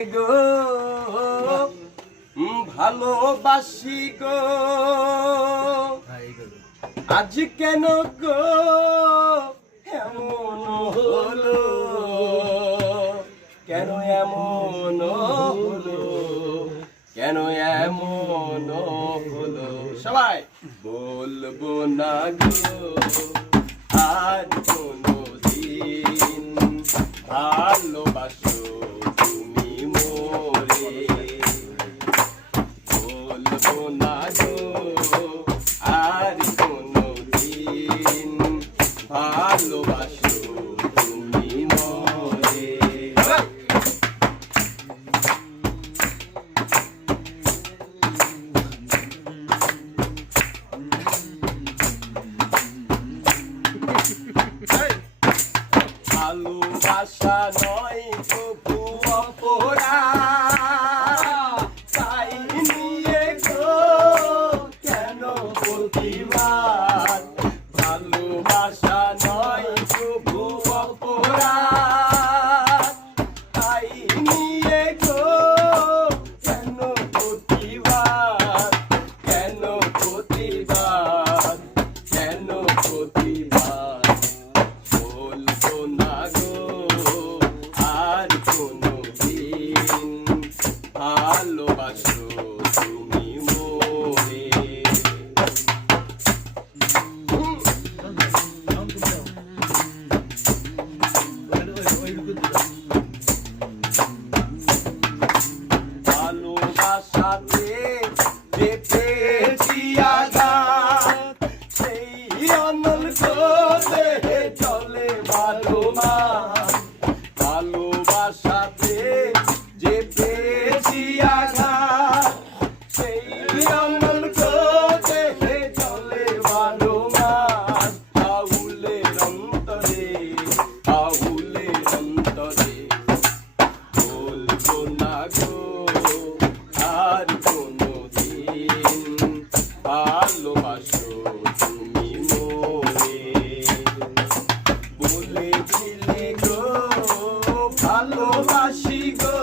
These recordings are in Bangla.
গো ভালোবাসি গো আজ কেন গো এমন হলো, কেন এমন হলো, কেন এমন হলো। সবাই বলবো না গো আর কোনো দিন ভালোবাসো তুমি মোরে, বলবো না গো আর কোনো দিন ভালোবাসো তুমি মোরে। ভালোবাসা নয় তবু অপরাধ, তাই নিয়ে গো কেন প্রতিবাদ। ভালোবাসা নয় তবু অপরাধ, তাই নিয়ে গো কেন প্রতিবাদ, কেন প্রতিবাদ, কেন প্রতিবাদ। বলবো না গো আর কোনো দিন ভালোবাসো তুমি মোরে। ভালোবাসাতে যে পেয়েছি আঘাত, সেই অনল করে চলে ভালোবাস। ভালোবাসাতে যে পেয়েছি আঘাত, সেই অনল করে চলে ভালোবাস। আউলের অন্তরে, আউলের অন্তরে বলবো না গো আর কোনো দিন ভালোবাসো তুমি মোরে। বলেছিলে গো ভালোবাসি গো,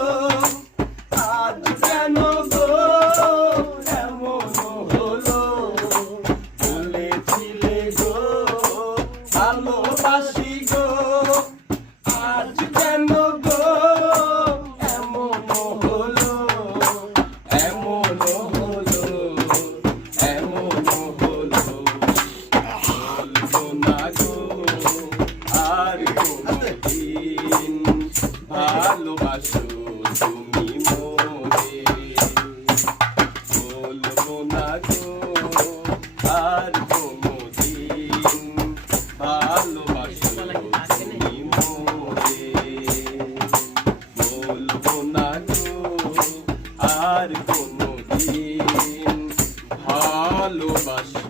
আজ কেন গো এমন হলো। বলেছিলে গো ভালোবাসি গো, আজ কেন গো এমন হলো, এমন হলো, এমন হলো। বলবো না গো আর কোনো দিন ভালোবাসো তুমি মোরে। বলবো না গো আর কোনো দিন ভালোবাসো তুমি মোরে। বলবো না গো আর কোনো দিন ভালোবাসো